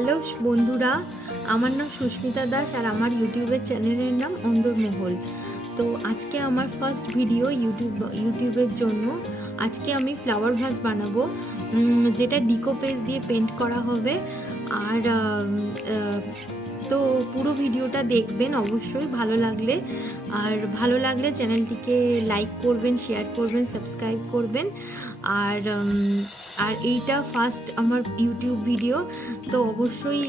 Hello বন্ধুরা, আমার নাম সুস্মিতা দাস আর আমার ইউটিউবের চ্যানেলের নাম অন্দরমহল। তো আজকে আমার ফার্স্ট ভিডিও ইউটিউবের জন্য। আজকে আমি ফ্লাওয়ার ভাস বানাবো, যেটা ডিকোপেজ দিয়ে পেন্ট করা হবে। আর তো পুরো ভিডিওটা দেখবেন অবশ্যই, ভালো লাগলে চ্যানেলটিকে লাইক করবেন, শেয়ার করবেন, সাবস্ক্রাইব করবেন। আর আর এইটা ফার্স্ট আমার ইউটিউব ভিডিও, তো অবশ্যই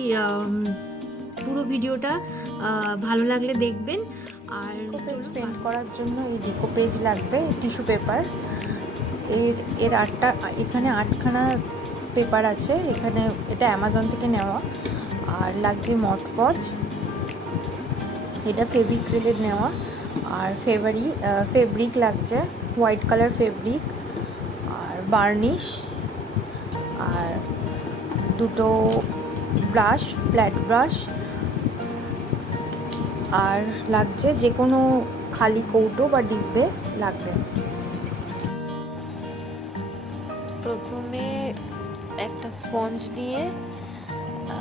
পুরো ভিডিওটা ভালো লাগলে দেখবেন। আর ডিকোপেজ পেন্ট করার জন্য এই ডিকোপেজ লাগবে, টিস্যু পেপার। এর এখানে 8খানা পেপার আছে। এটা অ্যামাজন থেকে নেওয়া। আর লাগছে মটকচ, এটা ফেভিক্রিলের নেওয়া। আর ফেব্রিক লাগছে, হোয়াইট কালার ফেব্রিক। আর বার্নিশ, আর দুটো ব্রাশ, ফ্ল্যাট ব্রাশ। আর লাগছে যে কোনো খালি কৌটো বা ডিব্বে লাগবে। প্রথমে একটা স্পঞ্জ নিয়ে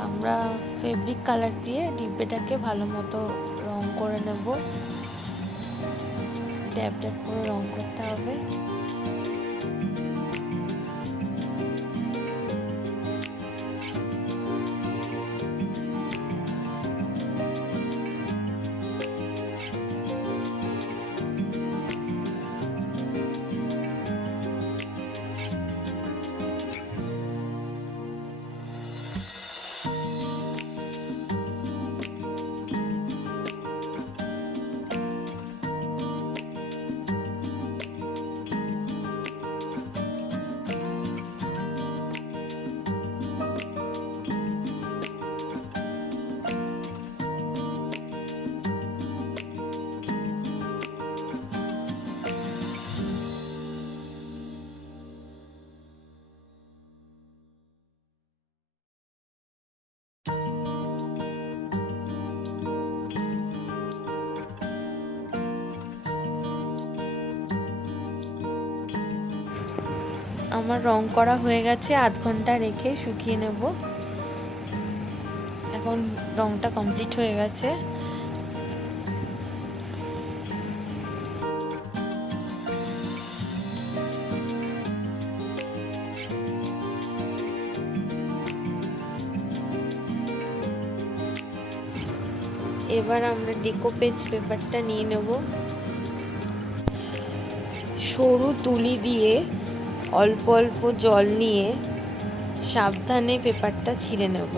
আমরা ফেব্রিক কালার দিয়ে ডিব্বেটাকে ভালো মতো রং করে নেব। ড্যাব ড্যাব করে রং করতে হবে। আমার রং করা হয়ে গেছে, আধ ঘন্টা রেখে শুকিয়ে নেব। এখন রংটা কমপ্লিট হয়ে গেছে। এবার আমরা ডিকোপেজ পেপারটা নিয়ে নেব। সরু তুলি দিয়ে অল্প অল্প জল নিয়ে সাবধানে পেপারটা ছিঁড়ে নেব।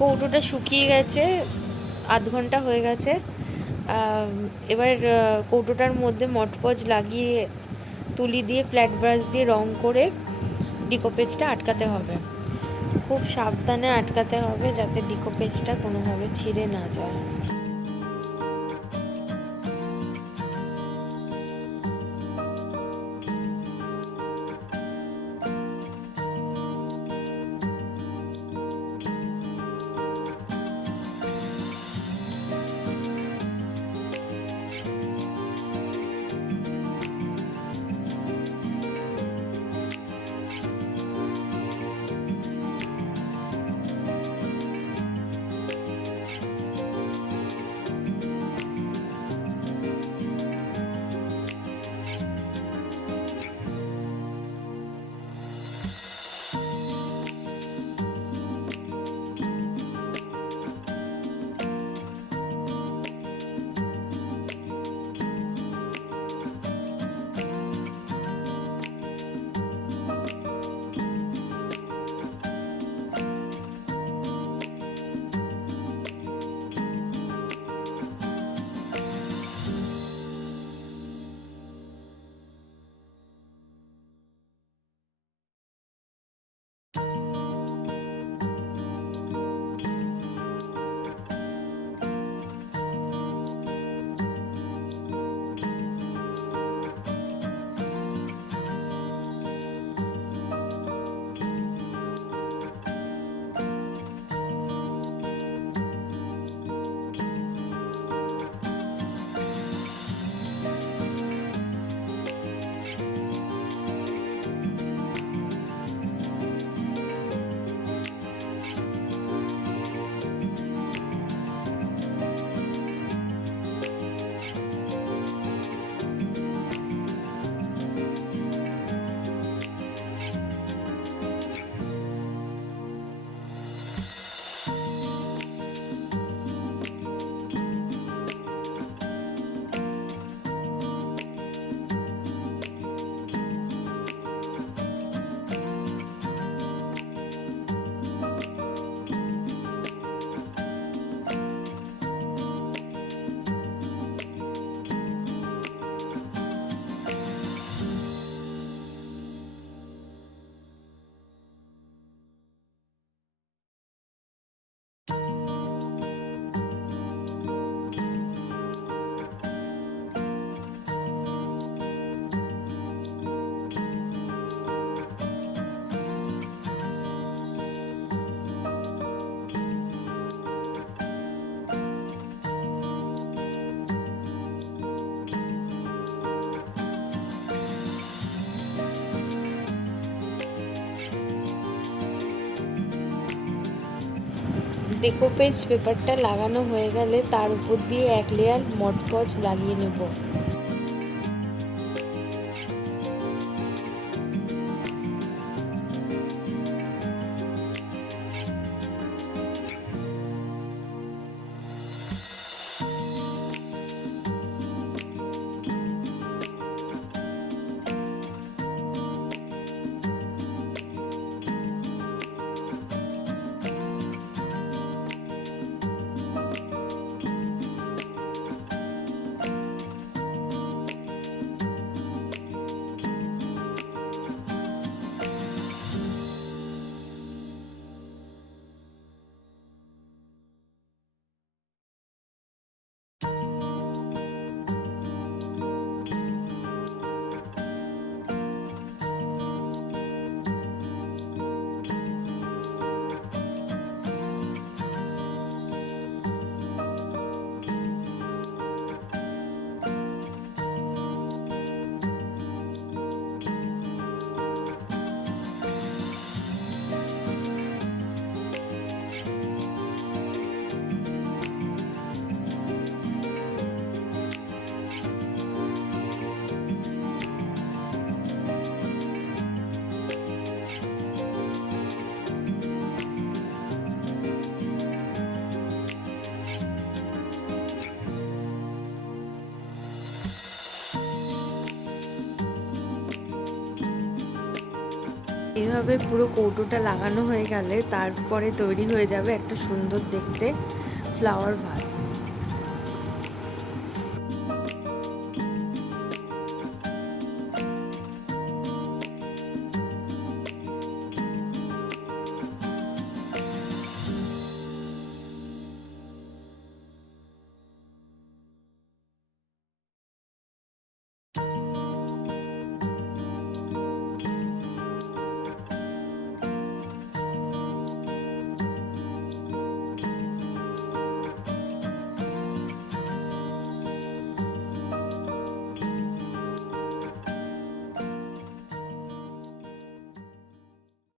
কৌটোটা শুকিয়ে গেছে, আধ ঘন্টা হয়ে গেছে। এবার কৌটোটার মধ্যে মটপজ লাগিয়ে তুলি দিয়ে ফ্ল্যাট ব্রাশ দিয়ে রং করে ডিকোপেজটা আটকাতে হবে। খুব সাবধানে আটকাতে হবে যাতে ডিকোপেজটা কোনোভাবে ছিঁড়ে না যায়। ডেকোপেজ পেপারটা লাগানো হয়ে গেলে তার উপর দিয়ে এক লেয়ার মটপজ লাগিয়ে নেব। এভাবে পুরো কৌটোটা লাগানো হয়ে গেলে তারপরে তৈরি হয়ে যাবে একটা সুন্দর দেখতে ফ্লাওয়ার ভাস।